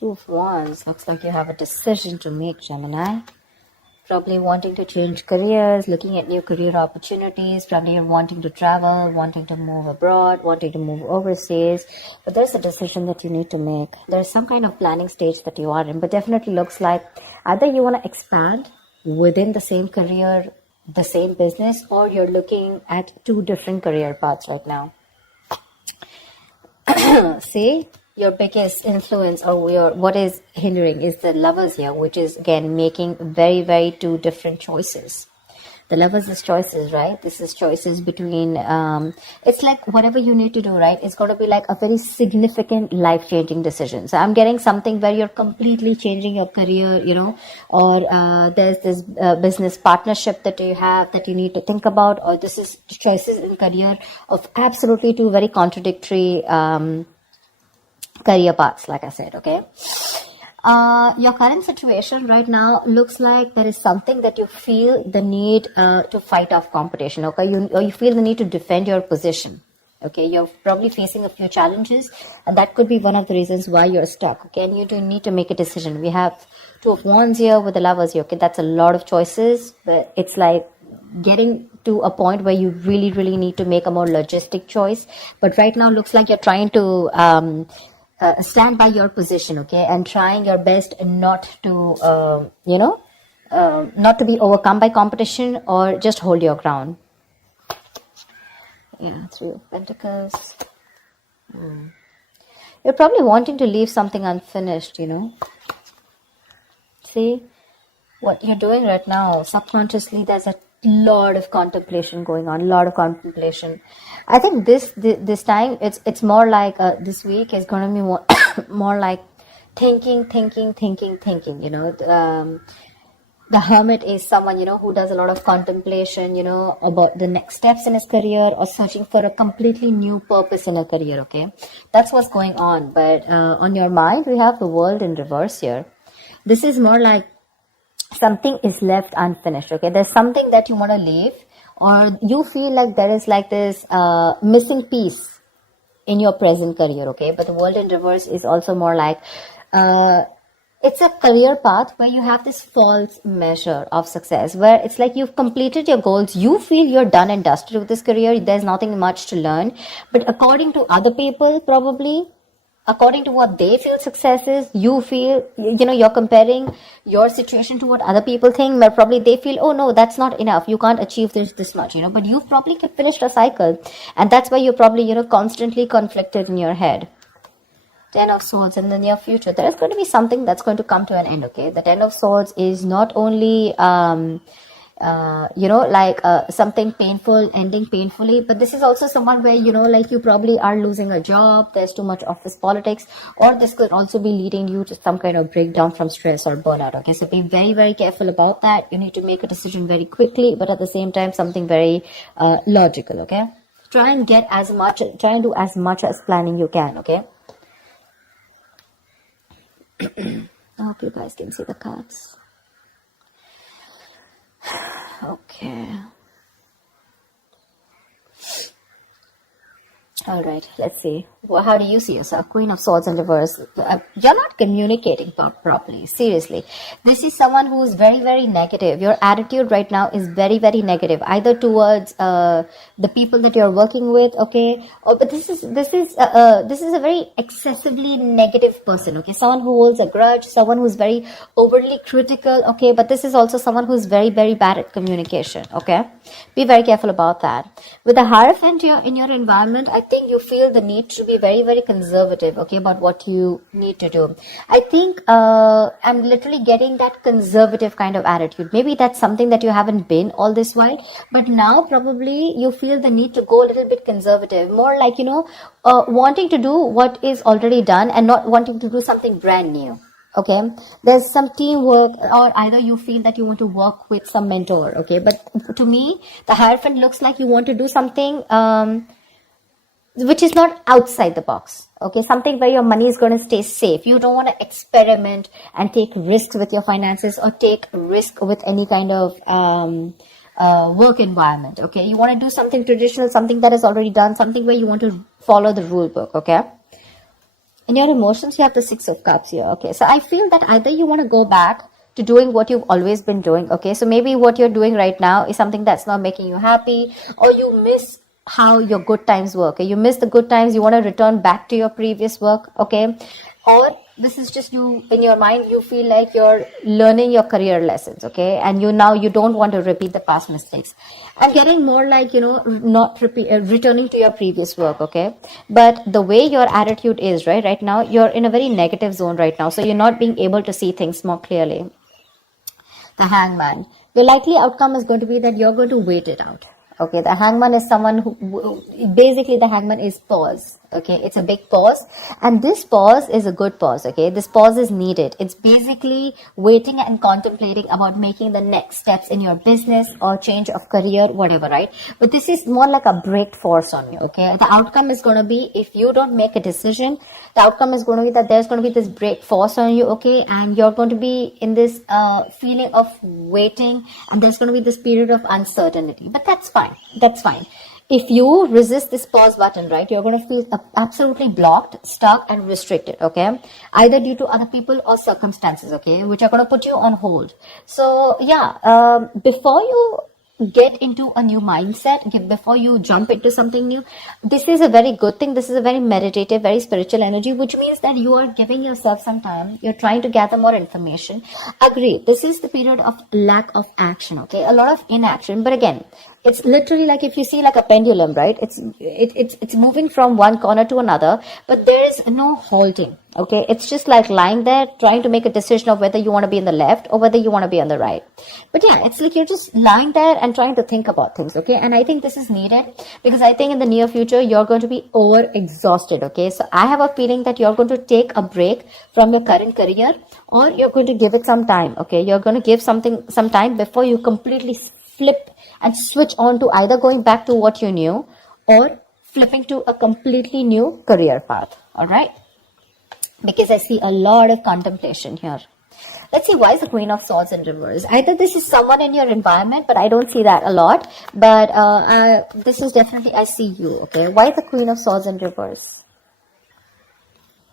Two of Wands. Looks like you have a decision to make, Gemini. Probably wanting to change careers, looking at new career opportunities. Probably you're wanting to travel, wanting to move abroad, wanting to move overseas. But there's a decision that you need to make. There's some kind of planning stage that you are in. But definitely looks like either you want to expand within the same career, the same business, or you're looking at two different career paths right now. See, your biggest influence or what is hindering is the Lovers here, which is again making very, very two different choices. The Lovers is choices, right? This is choices between, it's like whatever you need to do, right? It's going to be like a very significant life-changing decision. So I'm getting something where you're completely changing your career, or there's this business partnership that you have that you need to think about, or this is choices in career of absolutely two very contradictory career paths, like I said, okay? Your current situation right now looks like there is something that you feel the need to fight off competition, okay? You feel the need to defend your position, okay? You're probably facing a few challenges, and that could be one of the reasons why you're stuck, okay? And you do need to make a decision. We have Two of Wands here with the Lovers here, okay? That's a lot of choices, but it's like getting to a point where you really, really need to make a more logistic choice. But right now looks like you're trying to stand by your position, okay, and trying your best not to, not to be overcome by competition, or just hold your ground. Yeah, Three of Pentacles. You're probably wanting to leave something unfinished, See, what you're doing right now, subconsciously, there's a lot of contemplation going on, I think this time it's more like this week is going to be more like thinking. The Hermit is someone who does a lot of contemplation, about the next steps in his career, or searching for a completely new purpose in a career, okay? That's what's going on. But on your mind, we have the World in reverse here. This is more like something is left unfinished, okay? There's something that you want to leave, or you feel like there is like this missing piece in your present career, okay? But the World in reverse is also more like it's a career path where you have this false measure of success, where it's like you've completed your goals, you feel you're done and dusted with this career, there's nothing much to learn. But according to other people, probably according to what they feel success is, you feel, you're comparing your situation to what other people think, but probably they feel, oh no, that's not enough, you can't achieve this much, but you've probably finished a cycle, and that's why you're probably, constantly conflicted in your head. Ten of Swords in the near future, there is going to be something that's going to come to an end, okay? The Ten of Swords is not only something painful ending painfully, but this is also someone where you probably are losing a job, there's too much office politics, or this could also be leading you to some kind of breakdown from stress or burnout, okay? So be very, very careful about that. You need to make a decision very quickly, but at the same time something very logical, okay? Try and do as much as planning you can, okay? I hope you guys can see the cards. Okay. All right, let's see. Well, how do you see yourself? Queen of Swords in reverse. You're not communicating properly. Seriously. This is someone who is very, very negative. Your attitude right now is very, very negative, either towards the people that you're working with, okay? But this is a very excessively negative person, okay? Someone who holds a grudge, someone who's very overly critical, okay? But this is also someone who's very, very bad at communication, okay? Be very careful about that. With the Hierophant here in your environment, I think you feel the need to be very, very conservative, okay, about what you need to do. I think I'm literally getting that conservative kind of attitude. Maybe that's something that you haven't been all this while, but now probably you feel the need to go a little bit conservative, more like, wanting to do what is already done and not wanting to do something brand new. Okay, there's some teamwork, or either you feel that you want to work with some mentor, okay? But to me, the Hierophant looks like you want to do something which is not outside the box, okay? Something where your money is going to stay safe. You don't want to experiment and take risks with your finances, or take risk with any kind of work environment, okay? You want to do something traditional, something that is already done, something where you want to follow the rule book, okay? In your emotions, you have the Six of Cups here. Okay, so I feel that either you want to go back to doing what you've always been doing. Okay, so maybe what you're doing right now is something that's not making you happy, or you miss how your good times were. Okay, you miss the good times, you want to return back to your previous work. Okay, or this is just you in your mind, you feel like you're learning your career lessons. Okay, and you don't want to repeat the past mistakes. I'm getting more like, not returning to your previous work. Okay, but the way your attitude is right now, you're in a very negative zone right now, so you're not being able to see things more clearly. The Hangman. The likely outcome is going to be that you're going to wait it out. Okay, the Hangman is someone who, basically the Hangman is pause. Okay, it's a big pause, and this pause is a good pause. Okay, this pause is needed. It's basically waiting and contemplating about making the next steps in your business or change of career, whatever, right? But this is more like a break force on you. Okay, the outcome is going to be, if you don't make a decision, the outcome is going to be that there's going to be this break force on you. Okay, and you're going to be in this feeling of waiting, and there's going to be this period of uncertainty. But that's fine. That's fine. If you resist this pause button, right, you're going to feel absolutely blocked, stuck, and restricted. Okay, either due to other people or circumstances. Okay, which are going to put you on hold. So yeah, before you get into a new mindset, before you jump into something new, this is a very good thing. This is a very meditative, very spiritual energy, which means that you are giving yourself some time. You're trying to gather more information. Agree, this is the period of lack of action. Okay, a lot of inaction. But again, it's literally like, if you see like a pendulum, right? It's moving from one corner to another, but there is no halting. Okay, it's just like lying there trying to make a decision of whether you want to be in the left or whether you want to be on the right. But yeah, it's like you're just lying there and trying to think about things. Okay, and I think this is needed, because I think in the near future you're going to be over exhausted. Okay, so I have a feeling that you're going to take a break from your current career, or you're going to give it some time. Okay, you're going to give some time before you completely flip and switch on to either going back to what you knew or flipping to a completely new career path. All right, because I see a lot of contemplation here. Let's see, why is the Queen of Swords in reverse? Either this is someone in your environment, but I don't see that a lot. But this is definitely, I see you. Okay, why is the Queen of Swords in reverse?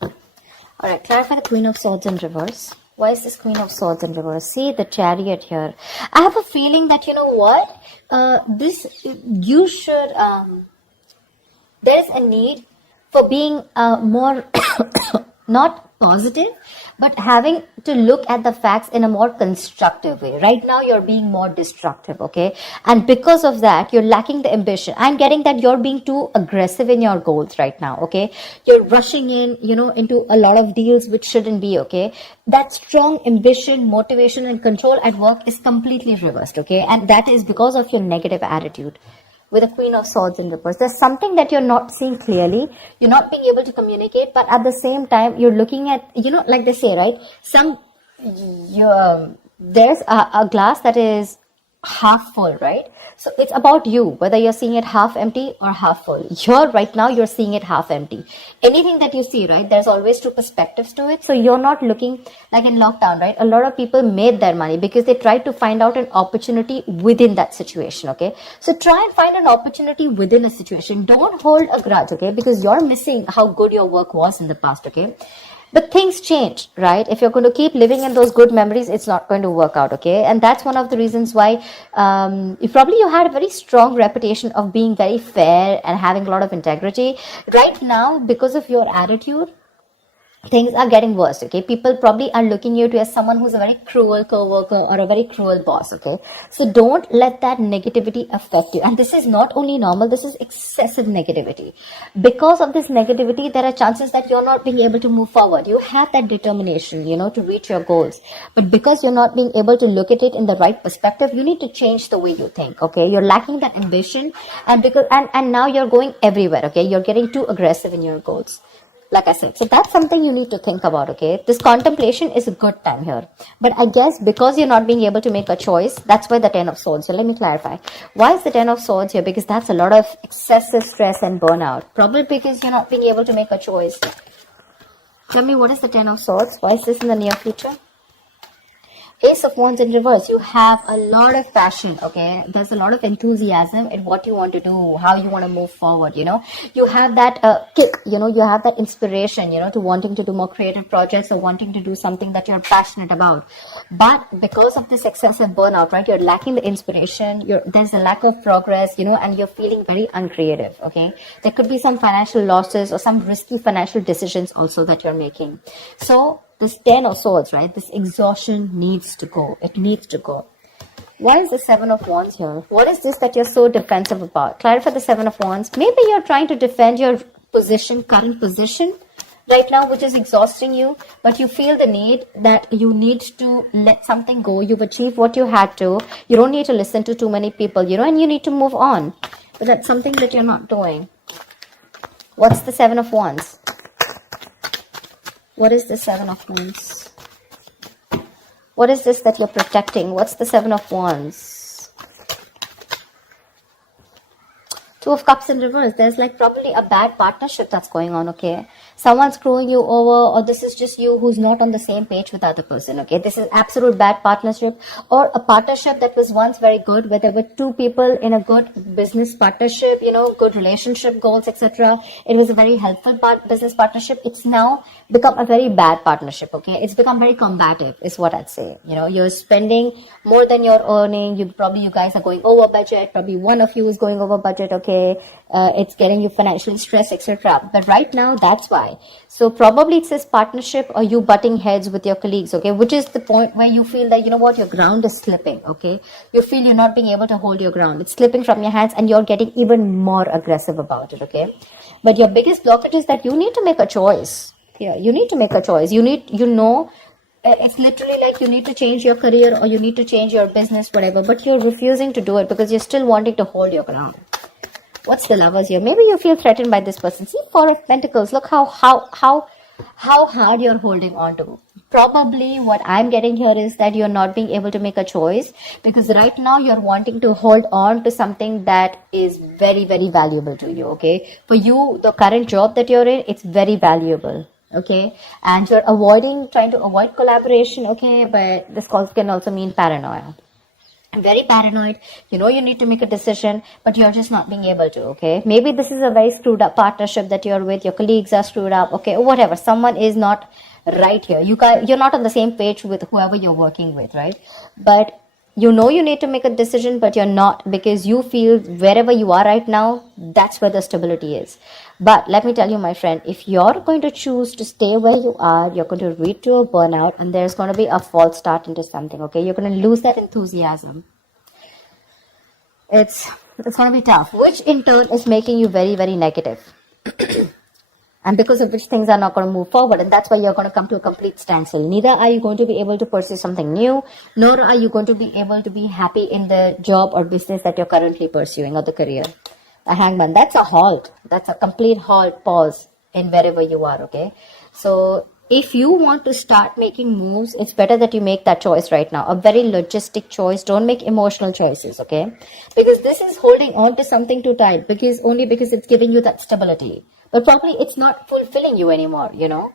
All right, clarify the Queen of Swords in reverse. Why is this Queen of Swords in reverse? See the Chariot here. I have a feeling that, you know what, you should, there's a need for being more not positive, but having to look at the facts in a more constructive way. Right now, you're being more destructive, okay? And because of that, you're lacking the ambition. I'm getting that you're being too aggressive in your goals right now, okay? You're rushing in, into a lot of deals which shouldn't be, okay? That strong ambition, motivation, and control at work is completely reversed, okay? And that is because of your negative attitude. With a Queen of Swords in reverse, there's something that you're not seeing clearly. You're not being able to communicate, but at the same time, you're looking at, like they say, right? There's a glass that is half full, right? So it's about you, whether you're seeing it half empty or half full. Right now, you're seeing it half empty. Anything that you see, right, there's always two perspectives to it. So you're not looking like in lockdown, right? A lot of people made their money because they tried to find out an opportunity within that situation, okay? So try and find an opportunity within a situation. Don't hold a grudge, okay? Because you're missing how good your work was in the past, okay? But things change, right? If you're going to keep living in those good memories, it's not going to work out, okay? And that's one of the reasons why you had a very strong reputation of being very fair and having a lot of integrity. Right now, because of your attitude, things are getting worse, okay? People probably are looking you as someone who's a very cruel co-worker or a very cruel boss, okay? So don't let that negativity affect you. And this is not only normal, this is excessive negativity. Because of this negativity, there are chances that you're not being able to move forward. You have that determination, to reach your goals. But because you're not being able to look at it in the right perspective, you need to change the way you think, okay? You're lacking that ambition, and now you're going everywhere, okay? You're getting too aggressive in your goals. Like I said, so that's something you need to think about, okay? This contemplation is a good time here. But I guess because you're not being able to make a choice, that's why the 10 of Swords. So let me clarify. Why is the 10 of Swords here? Because that's a lot of excessive stress and burnout. Probably because you're not being able to make a choice. Tell me, what is the 10 of Swords? Why is this in the near future? Ace of Wands in reverse, you have a lot of passion, okay? There's a lot of enthusiasm in what you want to do, how you want to move forward, you know? You have that kick, you know, you have that inspiration, you know, to wanting to do more creative projects or wanting to do something that you're passionate about. But because of this excessive burnout, right, you're lacking the inspiration, there's a lack of progress, you know, and you're feeling very uncreative, okay? There could be some financial losses or some risky financial decisions also that you're making. So, this 10 of Swords, right? This exhaustion needs to go. It needs to go. Why is the 7 of Wands here? What is this that you're so defensive about? Clarify the 7 of Wands. Maybe you're trying to defend your position, current position right now, which is exhausting you, but you feel the need that you need to let something go. You've achieved what you had to. You don't need to listen to too many people, you know, and you need to move on. But that's something that you're not doing. What's the 7 of Wands? What is the 7 of Wands? What is this that you're protecting? What's the 7 of Wands? 2 of Cups in reverse. There's like probably a bad partnership that's going on, okay? Someone's screwing you over, or this is just you who's not on the same page with the other person, okay? This is absolute bad partnership, or a partnership that was once very good, where there were two people in a good business partnership, you know, good relationship goals, etc. It was a very helpful business partnership. It's now become a very bad partnership, okay? It's become very combative, is what I'd say. You know, you're spending more than you're earning. You guys are going over budget. Probably one of you is going over budget, okay? It's getting you financial stress, etc. But right now, that's why. So probably it says partnership or you butting heads with your colleagues, okay? Which is the point where you feel that, you know what, your ground is slipping, okay? You feel you're not being able to hold your ground. It's slipping from your hands and you're getting even more aggressive about it, okay? But your biggest blockage is that you need to make a choice. Yeah, you need to make a choice. It's literally like you need to change your career or you need to change your business, whatever, but you're refusing to do it because you're still wanting to hold your ground. What's the Lovers here? Maybe you feel threatened by this person. See, 4 of Pentacles. Look how hard you're holding on to. Probably what I'm getting here is that you're not being able to make a choice because right now you're wanting to hold on to something that is very, very valuable to you, okay? For you, the current job that you're in, it's very valuable, okay? And you're trying to avoid collaboration, okay? But this can also mean paranoia. I'm very paranoid. You know you need to make a decision, but you're just not being able to, okay? Maybe this is a very screwed up partnership that you're with. Your colleagues are screwed up, okay? Whatever. Someone is not right here. You're not on the same page with whoever you're working with, right? But you know you need to make a decision, but you're not because you feel wherever you are right now, that's where the stability is. But let me tell you, my friend, if you're going to choose to stay where you are, you're going to lead to a burnout and there's going to be a false start into something, okay? You're going to lose that enthusiasm. It's going to be tough, which in turn is making you very, very negative. And because of which things are not going to move forward. And that's why you're going to come to a complete standstill. Neither are you going to be able to pursue something new, nor are you going to be able to be happy in the job or business that you're currently pursuing or the career. A Hangman, that's a halt. That's a complete halt, pause in wherever you are, okay? So if you want to start making moves, it's better that you make that choice right now. A very logistic choice. Don't make emotional choices, okay? Because this is holding on to something too tight because it's giving you that stability. But probably it's not fulfilling you anymore, you know?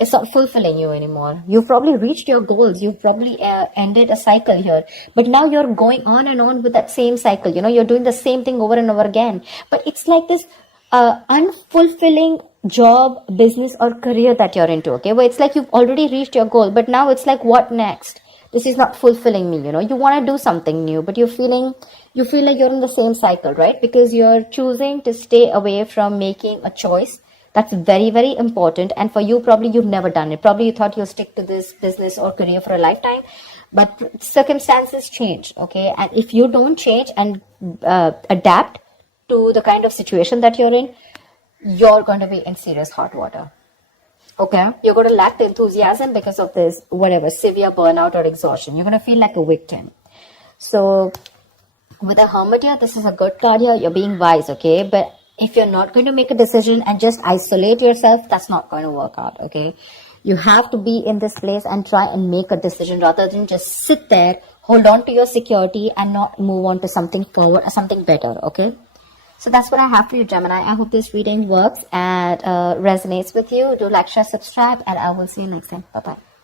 It's not fulfilling you anymore. You've probably reached your goals. You've probably ended a cycle here. But now you're going on and on with that same cycle. You know, you're doing the same thing over and over again. But it's like this unfulfilling job, business or career that you're into, okay? Where it's like you've already reached your goal. But now it's like, what next? This is not fulfilling me, you know? You want to do something new, but you feel like you're in the same cycle, right? Because you're choosing to stay away from making a choice. That's very, very important. And for you, probably you've never done it. Probably you thought you'll stick to this business or career for a lifetime. But circumstances change, okay? And if you don't change and adapt to the kind of situation that you're in, you're going to be in serious hot water. Okay? You're going to lack the enthusiasm because of this, whatever, severe burnout or exhaustion. You're going to feel like a victim. So with a Hermit here, this is a good card here. You're being wise, okay? But if you're not going to make a decision and just isolate yourself, that's not going to work out, okay? You have to be in this place and try and make a decision rather than just sit there, hold on to your security and not move on to something forward or something better, okay? So that's what I have for you, Gemini. I hope this reading works and resonates with you. Do like, share, subscribe, and I will see you next time. Bye-bye.